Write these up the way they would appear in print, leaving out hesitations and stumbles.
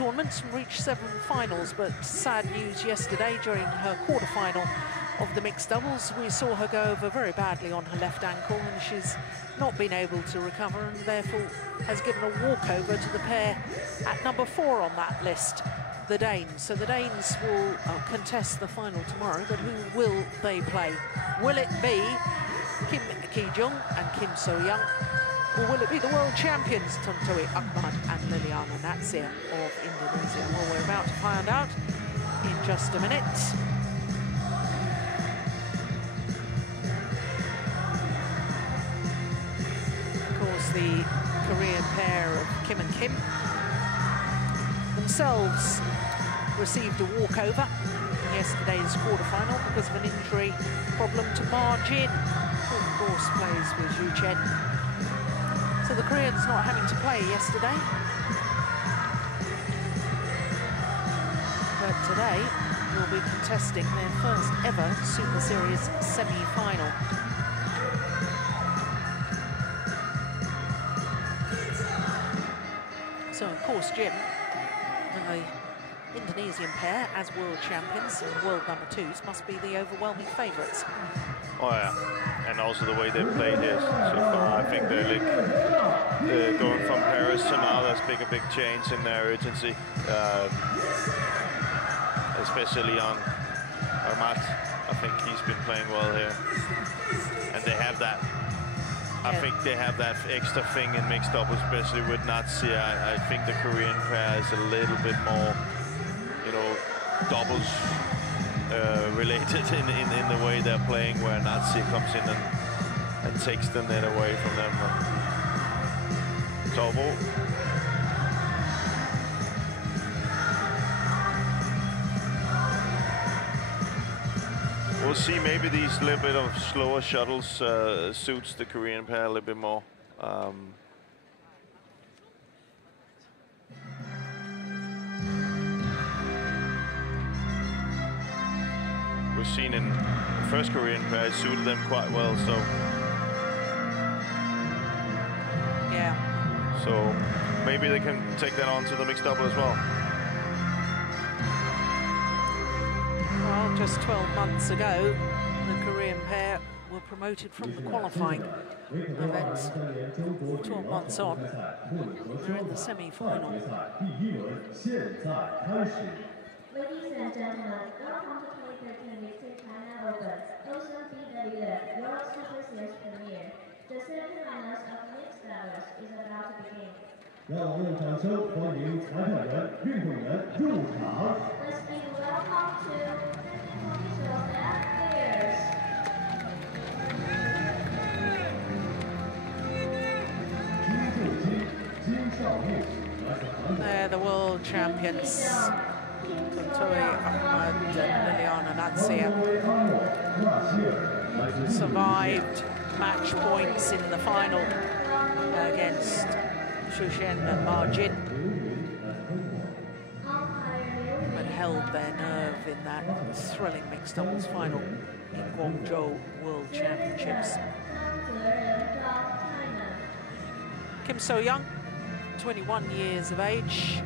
tournaments and reached 7 finals, but sad news yesterday during her quarter-final of the mixed doubles. We saw her go over very badly on her left ankle, and she's not been able to recover, and therefore has given a walkover to the pair at number 4 on that list, the Danes. So the Danes will contest the final tomorrow, but who will they play? Will it be Kim Ki-jung and Kim So-young, or will it be the world champions Tontowi Ahmad and Liliyana Natsir of Indonesia? Well, we're about to find out in just a minute. Of course, the Korean pair of Kim and Kim themselves received a walkover in yesterday's quarterfinal because of an injury problem to Ma Jin, who of course plays with Chen. So the Koreans not having to play yesterday. But today will be contesting their first ever Super Series semi-final. So of course Jim and the Indonesian pair as world champions and world number 2s must be the overwhelming favourites. Oh yeah, and also the way they played here so far. I think they're like going from Paris to now. There's a big change in their urgency, especially on T.Ahmad. I think he's been playing well here, and they have that. I think they have that extra thing in mixed doubles, especially with Natsir. I think the Korean pair is a little bit more, you know, doubles related in the way they're playing, where Natsir comes in and takes the net away from them. So we'll see. Maybe these little bit of slower shuttles suits the Korean pair a little bit more. We've seen in the first Korean pair it suited them quite well, so yeah. So maybe they can take that on to the mixed double as well. Well, just 12 months ago, the Korean pair were promoted from the qualifying events. 12 months on, they're in the semi-final. Ladies and gentlemen, welcome to 2013 China Opens OSIM BWF World Superseries Premier. The semi-finals of mixed doubles is about to begin. 让我们掌声欢迎裁判员、运动员入场。Let's give welcome to officials and players. They're the world champions. Tontowi Ahmad and Liliyana Natsir survived match points in the final against Shen and Ma Jin, but held their nerve in that thrilling mixed doubles final in Guangzhou World Championships. Kim So-young, 21 years of age.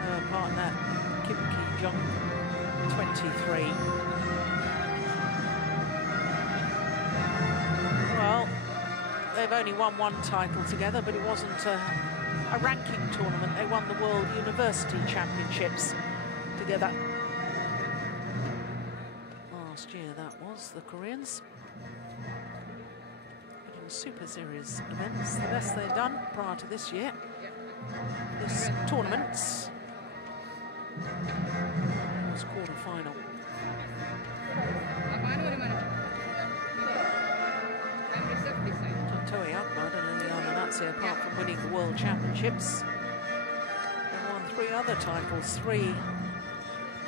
Her partner, Kim Ki-jung, 23. Well, they've only won one title together, but it wasn't a ranking tournament. They won the World University Championships together. Last year, that was, the Koreans. But in Super Series events, the best they've done prior to this year, this tournament, was quarter-final. Tontowi Ahmad and Liliyana Natsir, apart from winning the World Championships, they won 3 other titles, 3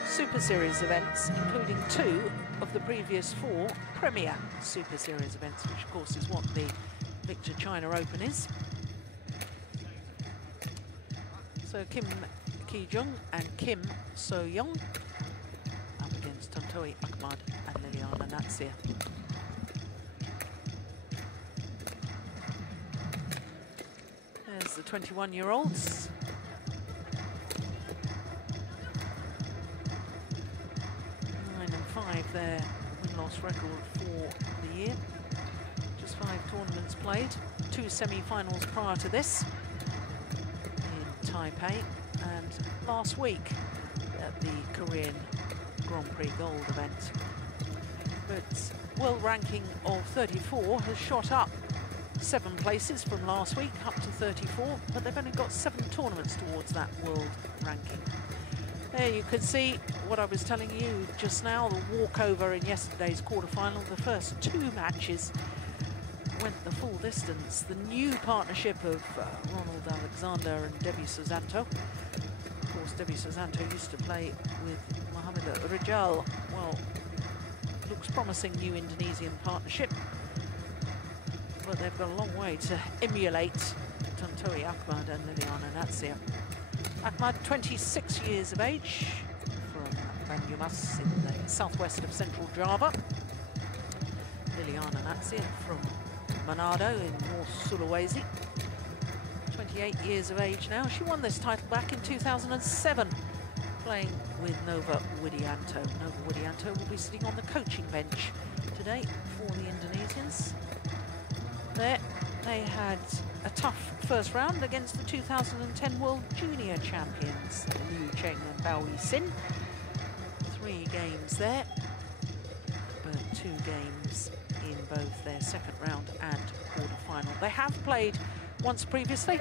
Super Series events, including 2 of the previous 4 Premier Super Series events, which of course is what the Victor China Open is. So Kim Ki-jung and Kim So-young up against Tontowi Ahmad and Liliyana Natsir. There's the 21-year-olds. 5 their win-loss record for the year. Just 5 tournaments played, 2 semi-finals prior to this in Taipei, and last week at the Korean Grand Prix Gold event. But world ranking of 34 has shot up 7 places from last week, up to 34, but they've only got 7 tournaments towards that world ranking. There you can see what I was telling you just now, the walkover in yesterday's quarterfinal. The first 2 matches went the full distance. The new partnership of Ronald Alexander and Debbie Susanto. Of course, Debbie Susanto used to play with Mohamed Rijal. Well, looks promising new Indonesian partnership, but they've got a long way to emulate Tontowi Ahmad and Liliyana Natsir. Ahmad, 26 years of age, from Banyumas in the southwest of central Java. Liliyana Natsir from Manado in North Sulawesi. 28 years of age now. She won this title back in 2007, playing with Nova Widianto. Nova Widianto will be sitting on the coaching bench today for the Indonesians. There, they had a tough first round against the 2010 World Junior Champions, Liu Cheng and Bao Sin. 3 games there, but 2 games in both their second round and quarter-final. They have played once previously,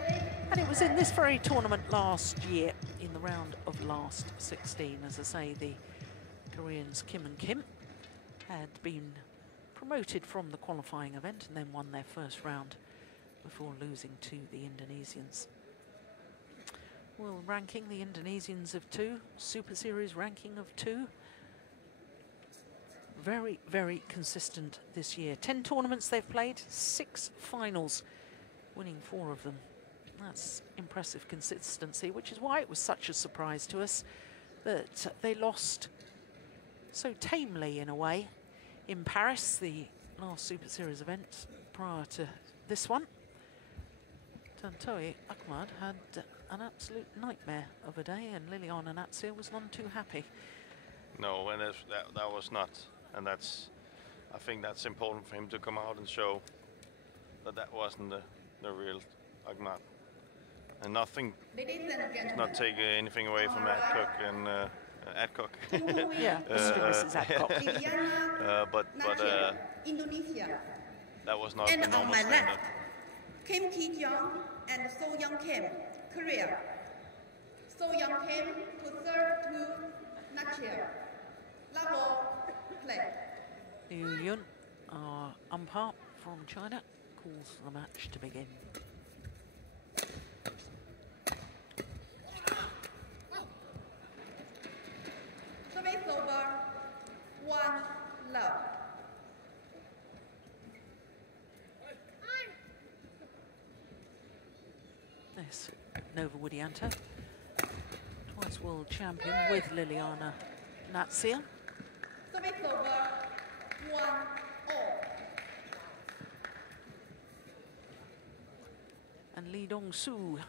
and it was in this very tournament last year in the round of last 16. As I say, the Koreans Kim and Kim had been promoted from the qualifying event and then won their first round before losing to the Indonesians. World ranking, the Indonesians of 2, Super Series ranking of 2. Very, very consistent this year. 10 tournaments they've played, 6 finals, winning 4 of them. That's impressive consistency, which is why it was such a surprise to us that they lost so tamely, in a way, in Paris, the last Super Series event prior to this one. Tontowi Ahmad had an absolute nightmare of a day, and Liliyana Natsir was none too happy. No, and that was not, and I think that's important for him to come out and show that that wasn't the real Ahmad. And nothing, it's not taking anything away from Adcock and Adcock. Yeah, Mrs. Adcock. But that was not the normal standard. Kim Ki-jung and So Young Kim, Korea. So Young Kim to serve to Natsir. Level play. Yuan, our umpire from China, calls the match to begin. Service over, 1 love. This Nova Widianto, twice world champion with Liliyana Natsir. Service over, 1 all. And Lee Dong-soo,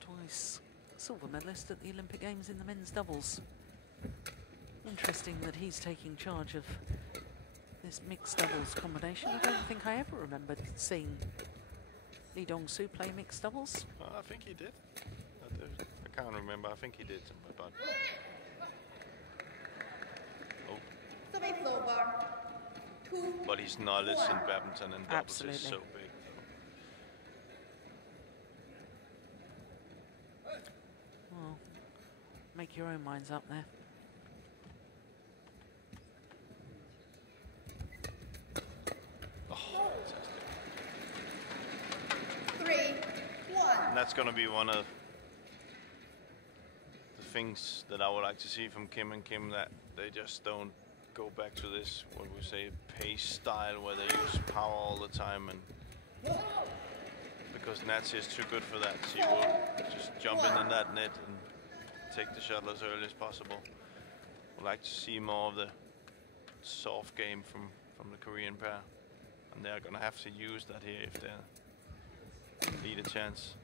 twice silver medalist at the Olympic Games in the men's doubles. Interesting that he's taking charge of this mixed doubles combination. I don't think I ever remembered seeing Lee Dong-soo play mixed doubles. I think he did. I can't remember. I think he did. But Service over, 2. But his knowledge in badminton and doubles is so big. Well, make your own minds up there. Oh, fantastic. 3, 1. And that's going to be one of the things that I would like to see from Kim and Kim, that they just don't go back to this, what we say, pace style, where they use power all the time, and because Natsir is too good for that. She will just jump in that net and take the shuttle as early as possible. Would like to see more of the soft game from the Korean pair, and they're going to have to use that here if they need a chance.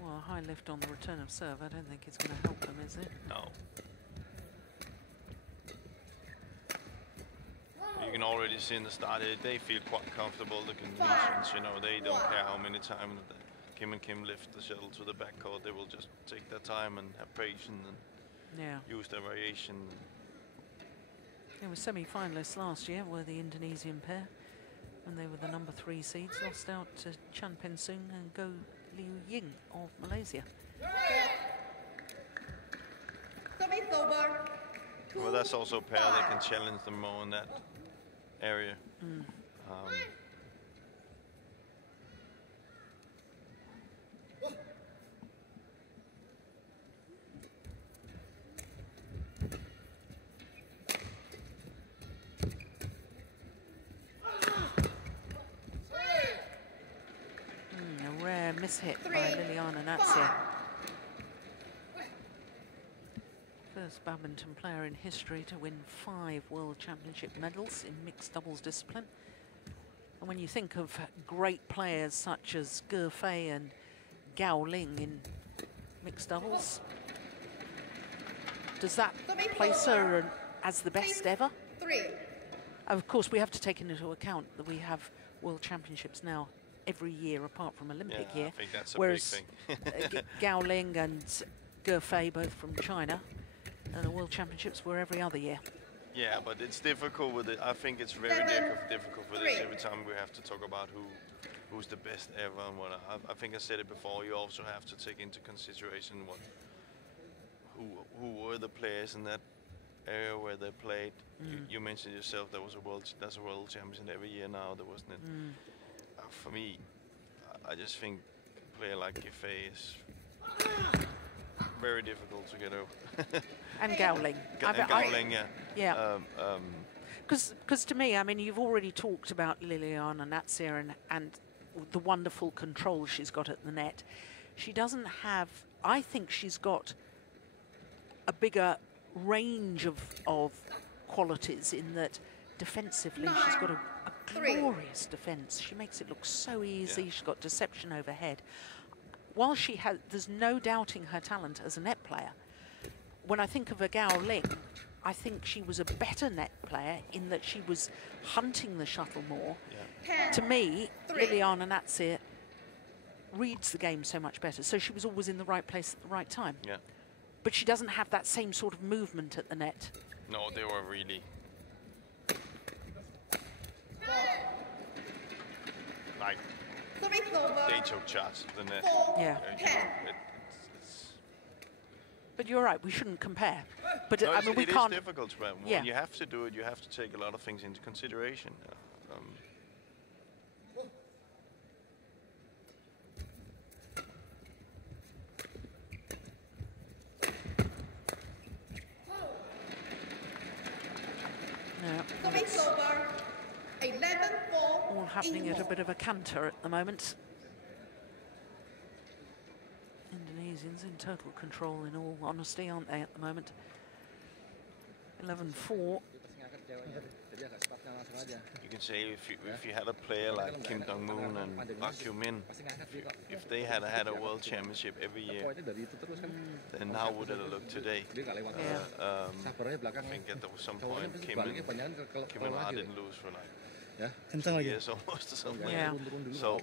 Well, a high lift on the return of serve, I don't think it's going to help them, is it? No. you can already see in the start, they feel quite comfortable, the Indonesians, you know, they don't care how many times Kim and Kim lift the shuttle to the backcourt, they will just take their time and have patience and use their variation. They were semi-finalists last year, were the Indonesian pair, when they were the number 3 seeds, lost out to Chan Pen Sung and Go Liu Ying of Malaysia. Well, that's also a pair that can challenge them more in that area. A rare mishit by L.Natsir. First badminton player in history to win 5 World Championship medals in mixed doubles discipline. And when you think of great players such as Ge Fei and Gao Ling in mixed doubles, does that place her as the best ever? Of course, we have to take into account that we have World Championships now every year, apart from Olympic year. I think that's a whereas big thing. Gao Ling and Ge Fei, both from China, and the World Championships were every other year. Yeah, but it's difficult with it. I think it's very difficult for this every time we have to talk about who's the best ever and what. I think I said it before. You also have to take into consideration who were the players in that area where they played. You mentioned yourself there's a world champion every year now. There wasn't it. For me, I just think a player like Ge Fei is very difficult to get over. And Gao Ling. Gao Ling, yeah. Because to me, I mean, you've already talked about Liliyana Natsir and the wonderful control she's got at the net. She doesn't have, I think she's got a bigger range of qualities in that defensively she's got a glorious defense. She makes it look so easy. She's got deception overhead. While she has, there's no doubting her talent as a net player. When I think of a Gao Ling, I think she was a better net player in that she was hunting the shuttle more. To me, Liliyana Natsir reads the game so much better. So she was always in the right place at the right time. But she doesn't have that same sort of movement at the net. No, they were really... like, they took charge of the net. Yeah. But you're right, we shouldn't compare. But no, I mean, we it can't... is difficult, but when you have to do it, you have to take a lot of things into consideration. All happening at a bit of a canter at the moment. Indonesians in total control, in all honesty, aren't they, at the moment? 11-4. You can say if you had a player like Kim Dong-moon and Park Kyu-min, if they had had a world championship every year, then how would it look today? I think at some point Kim and Ha didn't lose for like 2 years almost or something. So,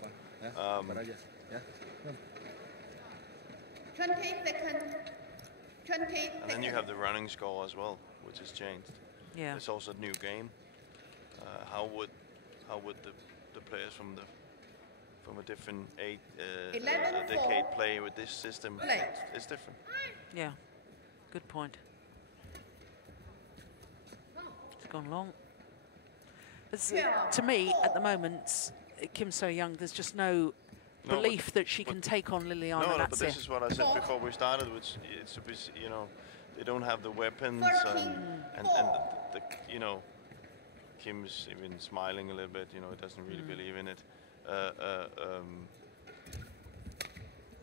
20 seconds. 20 and then you have the running score as well, which has changed. Yeah. It's also a new game. How would the players from a different decade play with this system? It's different. Yeah, good point. It's gone long. To me, at the moment, Kim So-young, there's just no belief that she can take on Liliyana Natsir. No, but this is what I said before we started, which it's you know, they don't have the weapons and the you know, Kim's even smiling a little bit, you know, he doesn't really believe in it.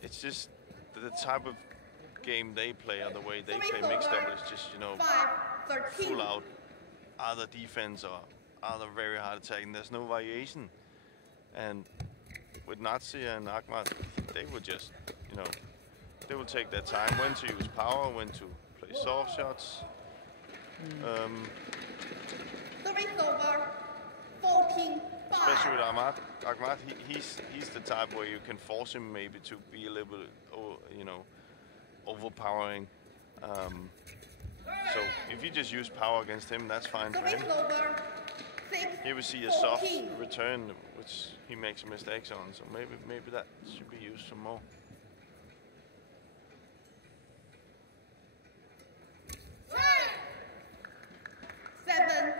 It's just the type of game they play or the way they play mixed double is just, you know, full out either defense or either very hard attack, and there's no variation. And with Natsir and Ahmad, they would just, you know, they will take their time when to use power, when to play soft shots. Service over 14-5. Especially with Ahmad, he's the type where you can force him maybe to be a little bit, you know, overpowering. So if you just use power against him, that's fine for him. Here we see a soft return, which he makes mistakes on. So maybe that should be used some more. Seven,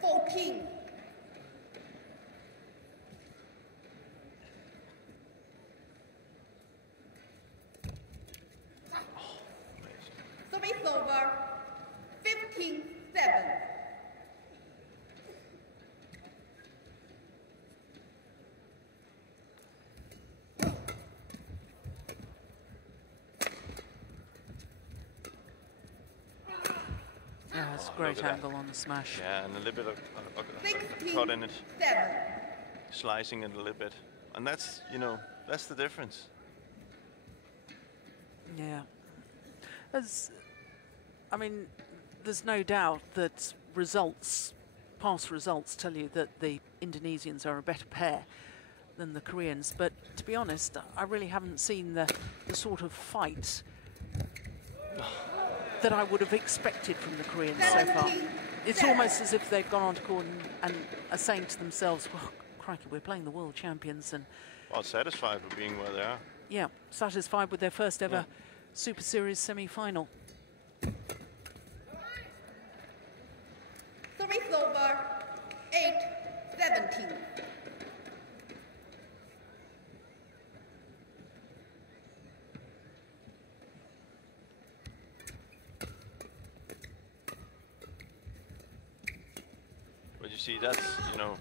14. Service over 15-7. Yeah, it's a great angle on the smash. Yeah, and a little bit of cut in it, slicing it a little bit, and that's, you know, that's the difference. Yeah. I mean, there's no doubt that past results tell you that the Indonesians are a better pair than the Koreans, but to be honest, I really haven't seen the sort of fight that I would have expected from the Koreans so far. It's almost as if they've gone on to court and are saying to themselves, well, crikey, we're playing the world champions, and well, satisfied with being where they are. Yeah, satisfied with their first ever Super Series semi-final. Service over 8-17. But you see, that's, you know,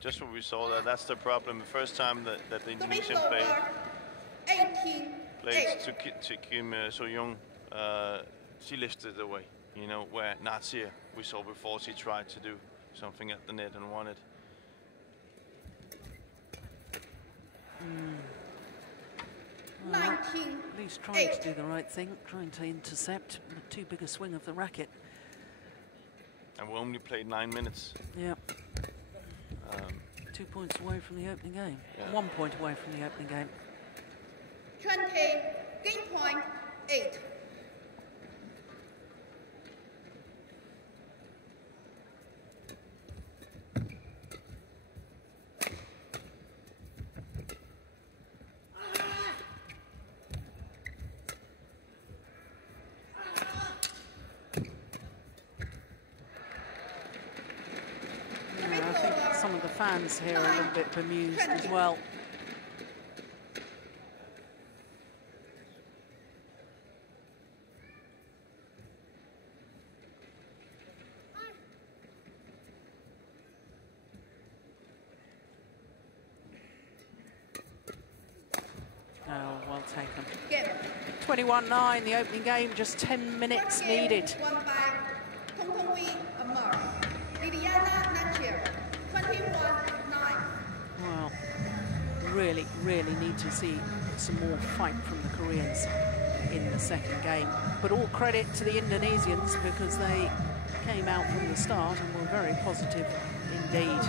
just what we saw, that's the problem. The first time that the Indonesian played to Kim So-young, she lifted away, you know, where L.Natsir, we saw before, she tried to do something at the net and won it. Well, at least trying to do the right thing, trying to intercept too big a swing of the racket. And we only played 9 minutes. Yeah. 2 points away from the opening game. Yeah. 1 point away from the opening game. 20, game point 8. Fans here are a little bit bemused as well. Oh, well taken. 21-9, the opening game, just 10 minutes needed. Won by Tontowi, Liliyana, 21-9. Well, really need to see some more fight from the Koreans in the second game. But all credit to the Indonesians because they came out from the start and were very positive indeed.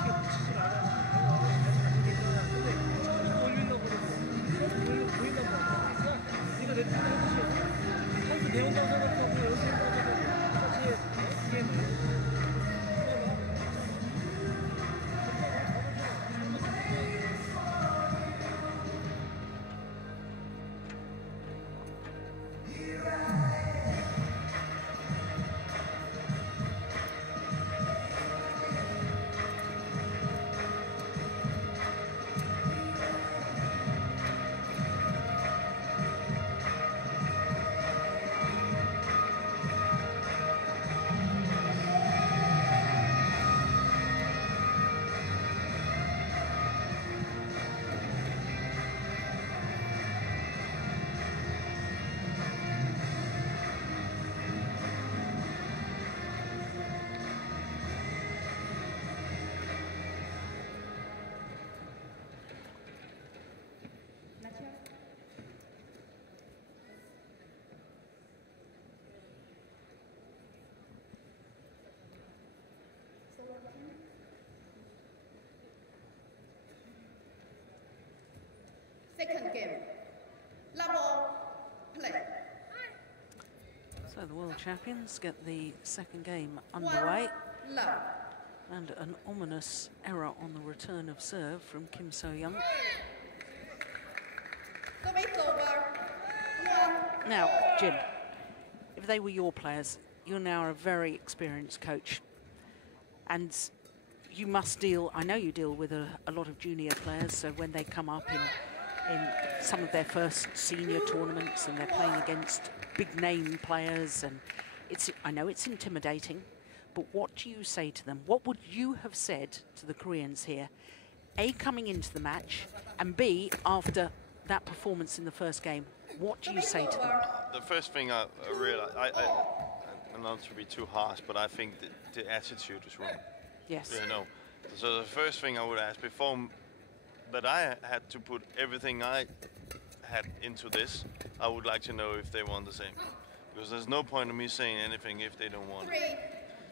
So the world champions get the second game underway. Love. And an ominous error on the return of serve from Kim So-young. Service over. Yuan. Now, Jim, if they were your players, you're now a very experienced coach. And you must deal, I know you deal with a lot of junior players, so when they come up in some of their first senior tournaments and they're playing against big name players, and I know it's intimidating, but what do you say to them? What would you have said to the Koreans here? A, coming into the match, and B, after that performance in the first game, what do you say to them? The first thing I realized, I'm not to be too harsh, but I think the attitude is wrong. Yes. You know, so the first thing I would ask before that I had to put everything I had into this, I would like to know if they want the same, because there's no point in me saying anything if they don't want it.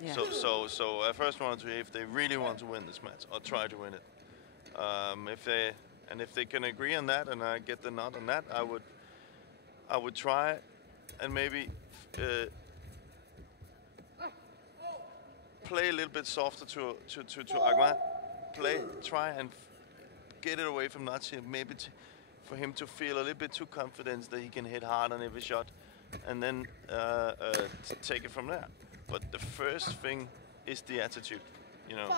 Yeah. So I first wanted to, if they really want to win this match, or try to win it. If they can agree on that, and I get the nod on that, I would try, and maybe play a little bit softer to Ahmad. Try and get it away from Natsir, maybe for him to feel a little bit too confident that he can hit hard on every shot, and then take it from there. But the first thing is the attitude. You know,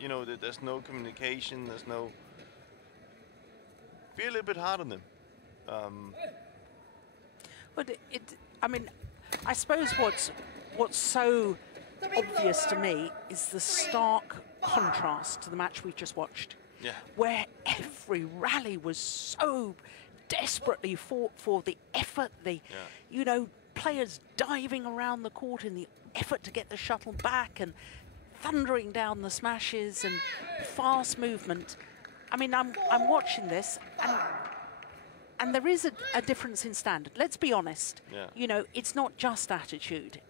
you know, there's no communication, there's no... Be a little bit hard on them. But I mean, I suppose what's so obvious to me is the stark contrast to the match we've just watched. Yeah. Where every rally was so desperately fought for, the effort, you know, players diving around the court in the effort to get the shuttle back and thundering down the smashes and fast movement. I mean, I'm watching this, and there is a difference in standard. Let's be honest. Yeah. You know, it's not just attitude.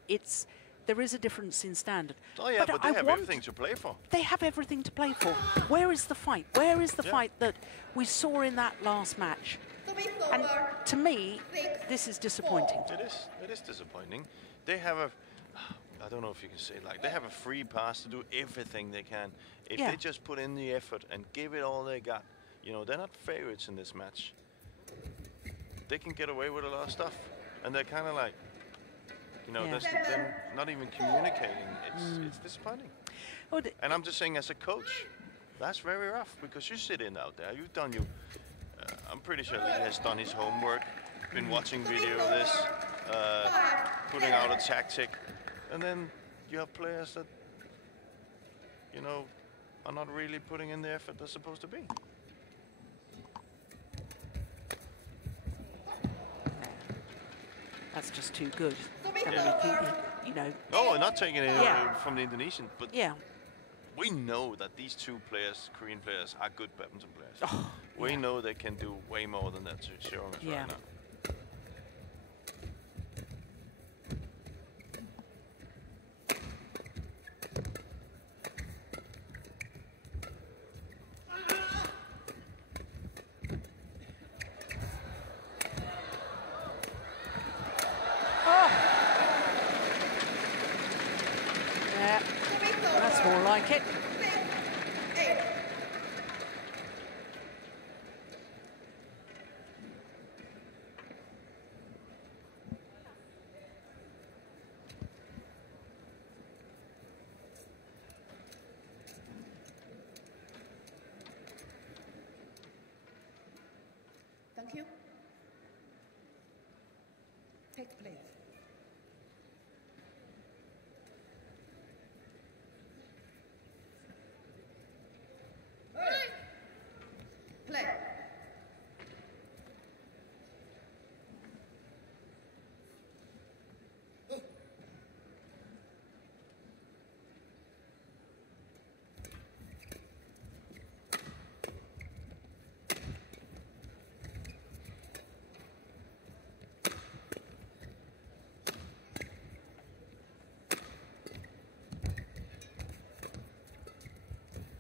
There is a difference in standard. Oh yeah, but they have everything to play for. They have everything to play for. Where is the fight? Where is the fight that we saw in that last match? And to me, this is disappointing. It is disappointing. They have I don't know if you can say it like, they have a free pass to do everything they can. If they just put in the effort and give it all they got, you know, they're not favorites in this match. They can get away with a lot of stuff. And they're kind of like, you know, they're not even communicating. It's disappointing. And I'm just saying, as a coach, that's very rough, because you sit in out there, you've done I'm pretty sure he has done his homework, been watching video of this, putting out a tactic, and then you have players that, you know, are not really putting in the effort they're supposed to be. That's just too good. I mean, you know. No, not taking it from the Indonesian, but yeah. We know that these two players, Korean players, are good badminton players. Oh, we know they can do way more than that to show us right now. That's more like it. Thank you. Take place. Play.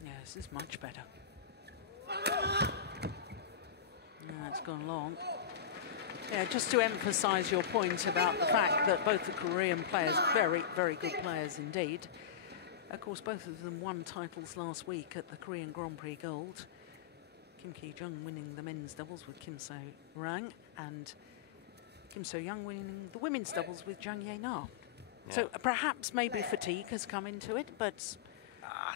Yeah, this is much better. It's gone long. Yeah, just to emphasise your point about the fact that both the Korean players, very, very good players indeed. Of course, both of them won titles last week at the Korean Grand Prix Gold. Kim Ki-jung winning the men's doubles with Kim So-rang, and Kim So-young winning the women's doubles with Jung Ye-na. Yeah. So perhaps maybe fatigue has come into it, but...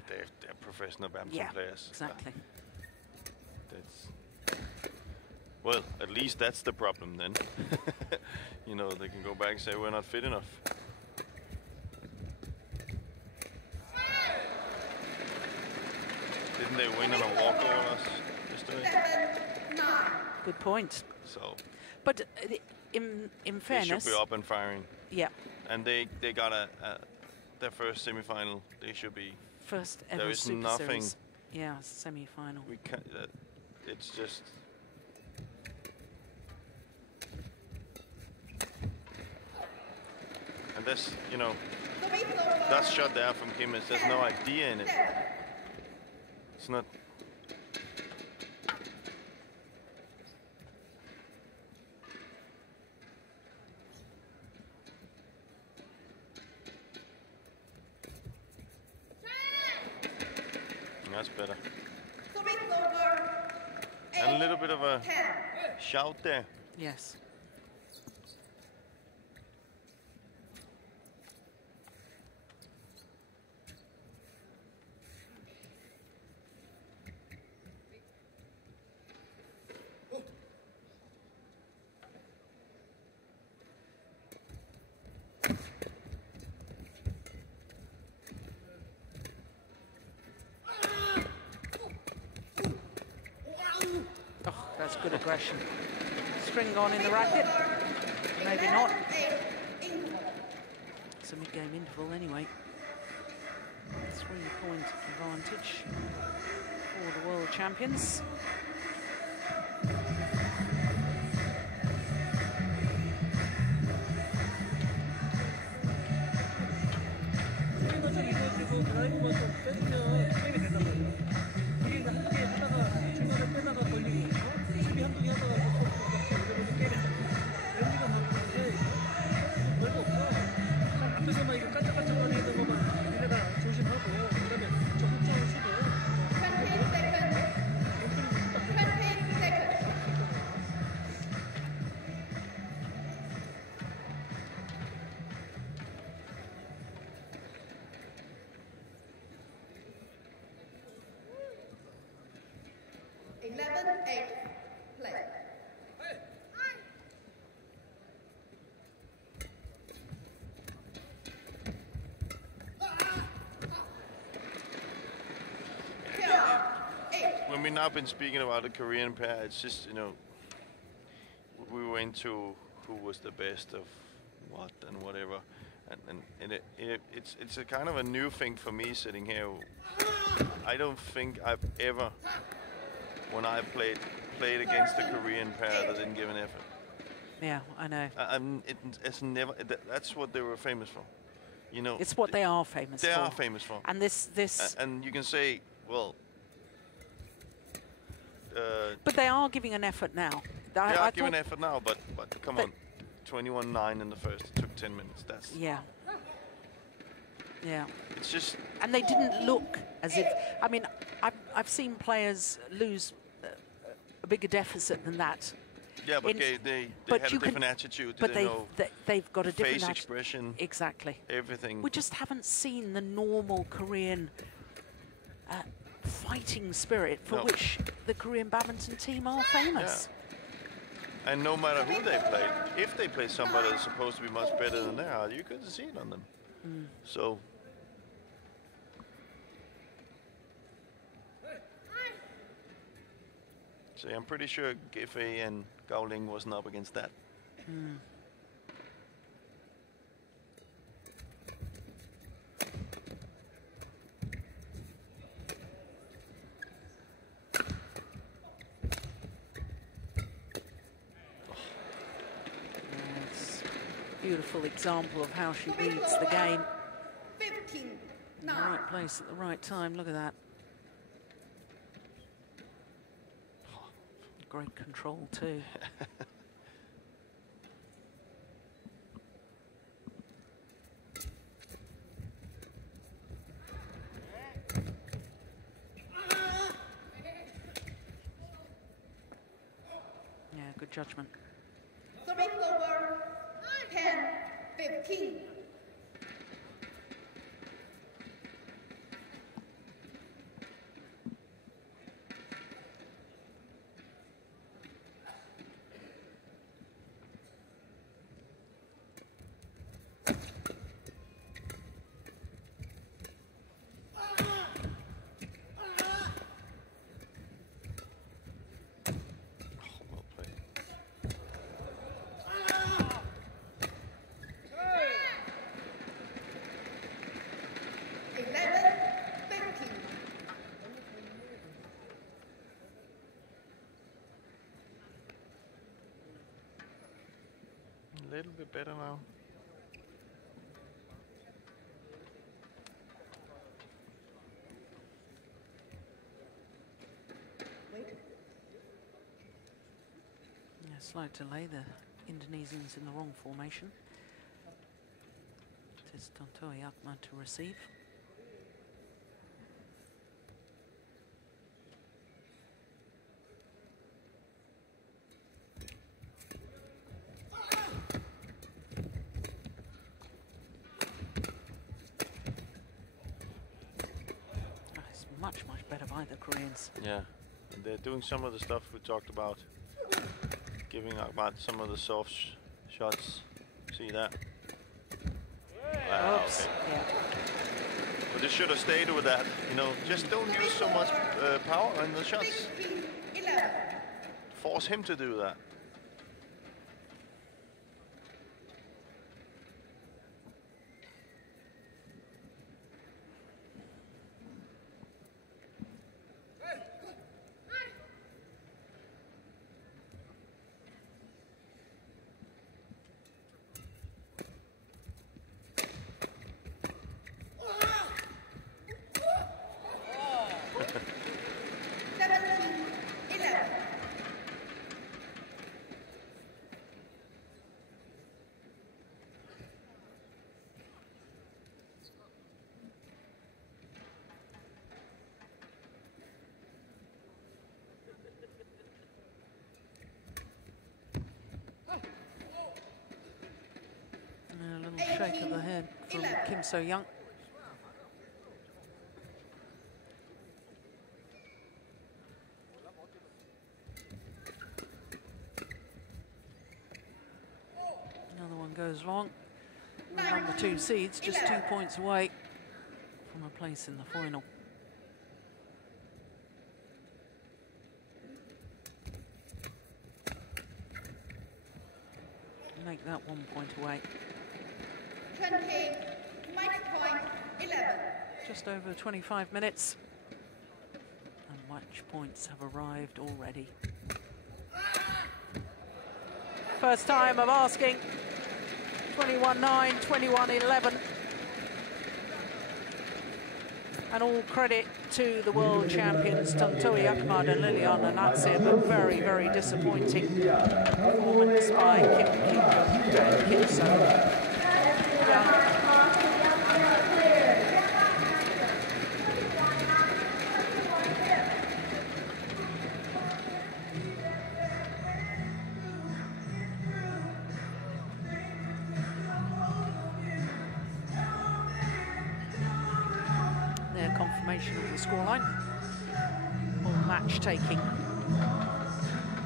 They're professional badminton players. Exactly. Well, at least that's the problem then. You know, they can go back and say we're not fit enough. Didn't they win on a walkover on us yesterday? Good point. So. But in fairness, they should be up and firing. Yeah. And they got their first semi-final. They should be. First ever there is Super nothing. Series. Yeah, semi-final. We can't. It's just. And this, you know, that shot there from Kim is there's no idea in it. It's not. That's better. And a little bit of a shout there. Yes. Good aggression. String on in the racket. Maybe not. It's a mid-game interval anyway. 3-point advantage for the world champions. When we've now been speaking about the Korean pair, it's just, you know, we were into who was the best of what and whatever, and it's a kind of a new thing for me sitting here. I don't think I've ever, when I played against the Korean pair, that didn't give an effort. Yeah, I know. It's never. That's what they were famous for, you know. It's what they are famous for. They are famous for. And this. And you can say, well. But they are giving an effort now. They are giving an effort now, but come on, 21-9 in the first. It took 10 minutes. That's. Yeah. Yeah. It's just. And they didn't look as if. I mean, I've seen players lose a bigger deficit than that. Yeah, but they had a different attitude. But they've got a different face expression. Exactly. Everything. We just haven't seen the normal Korean fighting spirit for which the Korean badminton team are famous. Yeah. And no matter who they played, if they play somebody that's supposed to be much better than they are, you couldn't see it on them. So. So I'm pretty sure Giffey and Gowling wasn't up against that. Beautiful example of how she reads the game. 15, in the right place at the right time. Look at that. Great control too. judgment. Serving over 10-15. A little bit better now. Yeah, slight delay. The Indonesians in the wrong formation. It is Tontowi to receive. Much better by the Koreans. Yeah, and they're doing some of the stuff we talked about, giving Ahmad some of the soft shots. See that? Wow, Oops. okay. Yeah. But they should have stayed with that. You know, just don't use so much power in the shots. Force him to do that. A little shake of the head from Kim So-young. Another one goes long. The number 2 seeds just 2 points away from a place in the final. Make that 1 point away. 20, match point 11. Just over 25 minutes. And match points have arrived already. First time of asking. 21-9, 21-11. And all credit to the world champions, Tontowi Ahmad and L.Natsir, but very, very disappointing performance by Kim and Kim So-young. Confirmation of the scoreline. All match taking.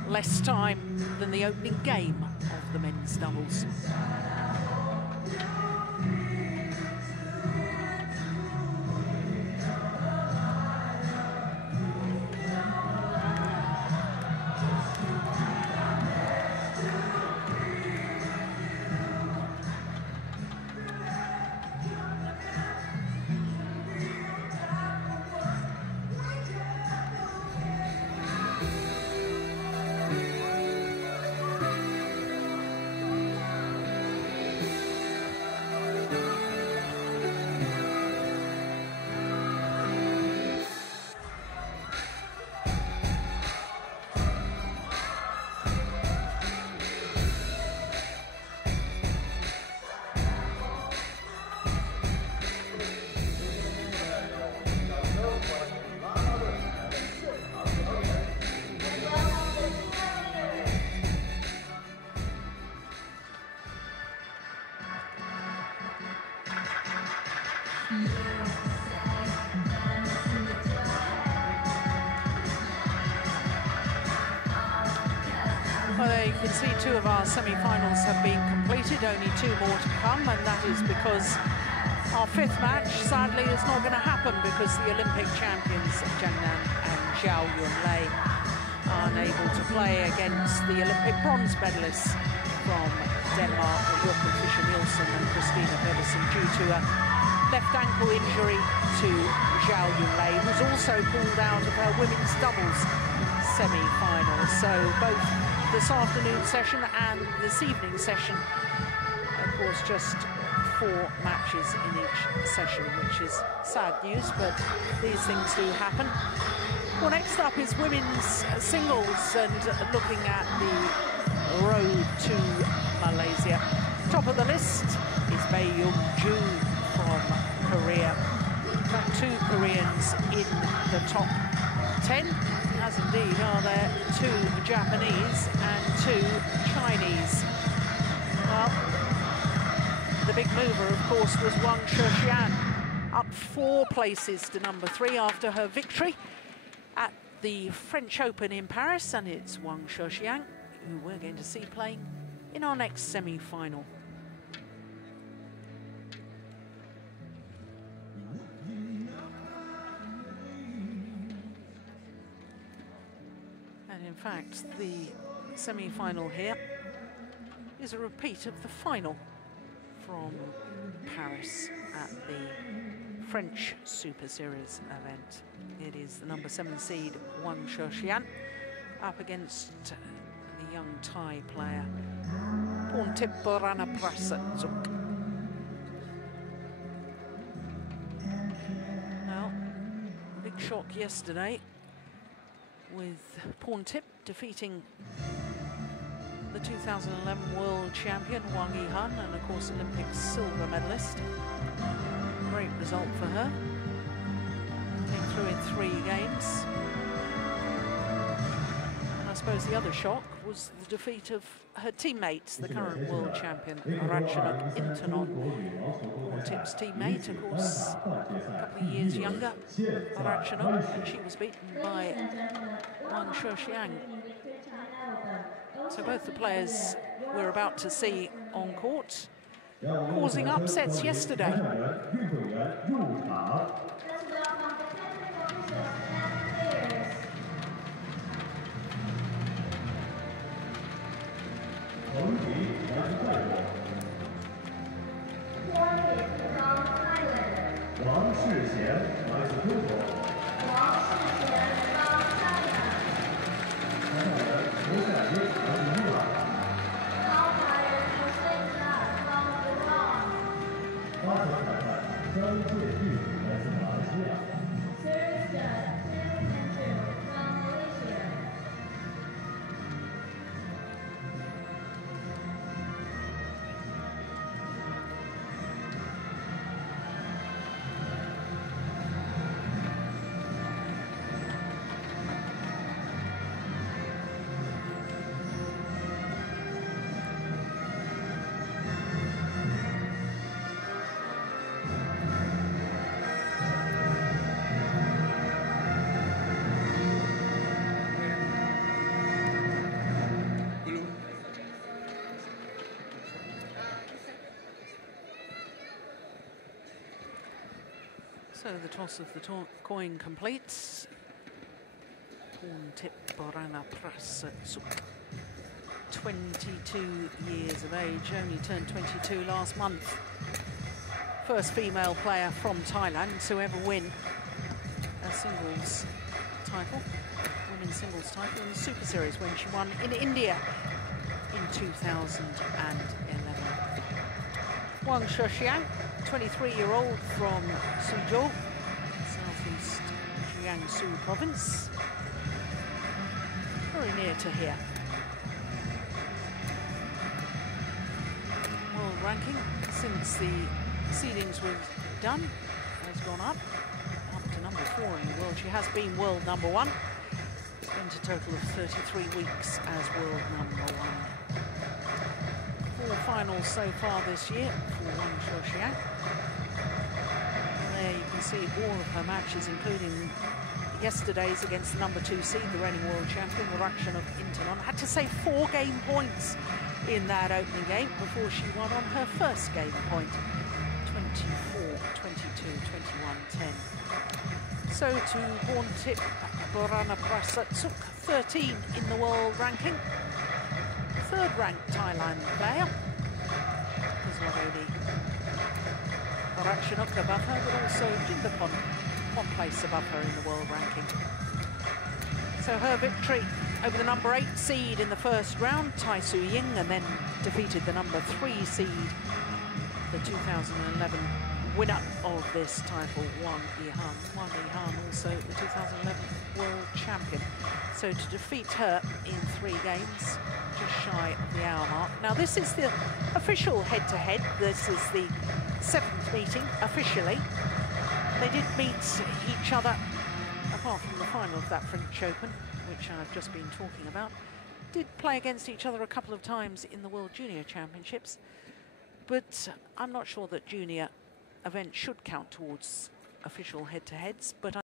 Less time than the opening game of the men's doubles. Well, there you can see 2 of our semi-finals have been completed, only 2 more to come, and that is because our 5th match, sadly, is not going to happen because the Olympic champions, Jung and Zhao Yunlei, are unable to play against the Olympic bronze medalists from Denmark, Jochen Fischer-Nielsen and Christina Pedersen, due to a left ankle injury to Zhao Yunlei, who's also pulled out of her women's doubles semi-final. So both this afternoon session and this evening session, of course, just 4 matches in each session, which is sad news, but these things do happen. Well, next up is women's singles, and looking at the road to Malaysia. Top of the list is Bae Young-ju from Korea. In fact, 2 Koreans in the top 10, as indeed are there 2 Japanese and 2 Chinese. Well, the big mover, of course, was Wang Shexian, up 4 places to number 3 after her victory at the French Open in Paris, and it's Wang Shexian who we're going to see playing in our next semi-final. And in fact, the semi-final here is a repeat of the final from Paris at the French Super Series event. It is the number 7 seed Wang Shexian up against the young Thai player Porntip Boranaprasat. Now, big shock yesterday with Porntip defeating the 2011 world champion Wang Yihan, and of course Olympic silver medalist. Great result for her. Came through in 3 games. And I suppose the other shock was the defeat of her teammates, the current world champion Ratchanok Intanon. Porntip's teammate, of course, a couple of years younger, Ratchanok, and she was beaten by Wang Shexian. So both the players we're about to see on court causing upsets yesterday. So the toss of the coin completes. Porntip Boranaprasat, 22 years of age, only turned 22 last month. First female player from Thailand to ever win a singles title, women's singles title in the Super Series, when she won in India in 2011. Wang Shexian, 23-year-old from Suzhou, southeast Jiangsu province. Very near to here. World ranking since the seedings were done has gone up to number 4 in the world. She has been world number 1. Spent a total of 33 weeks as world number 1. 4 finals so far this year for Wang Shexian. There you can see all of her matches, including yesterday's against the #2 seed, the reigning world champion, the Russian of Intanon. Had to save 4 game points in that opening game before she won on her first game point. 24-22, 21-10. So to Horntip, Borana Prasatsuk, 13 in the world ranking. 3rd ranked Thailand player. There's not only Ratchanuk above her, but also Jindapon, 1 place above her in the world ranking. So her victory over the #8 seed in the first round, Tai Su Ying, and then defeated the #3 seed, the 2011 winner of this title, Wang Yihan. Wang Yihan, also the 2011 world champion. So to defeat her in 3 games, just shy of the hour mark. Now this is the official head-to-head. This is the 7th meeting officially. They did meet each other, apart from the final of that French Open, which I've just been talking about. Did play against each other a couple of times in the World Junior Championships, but I'm not sure that junior events should count towards official head-to-heads, but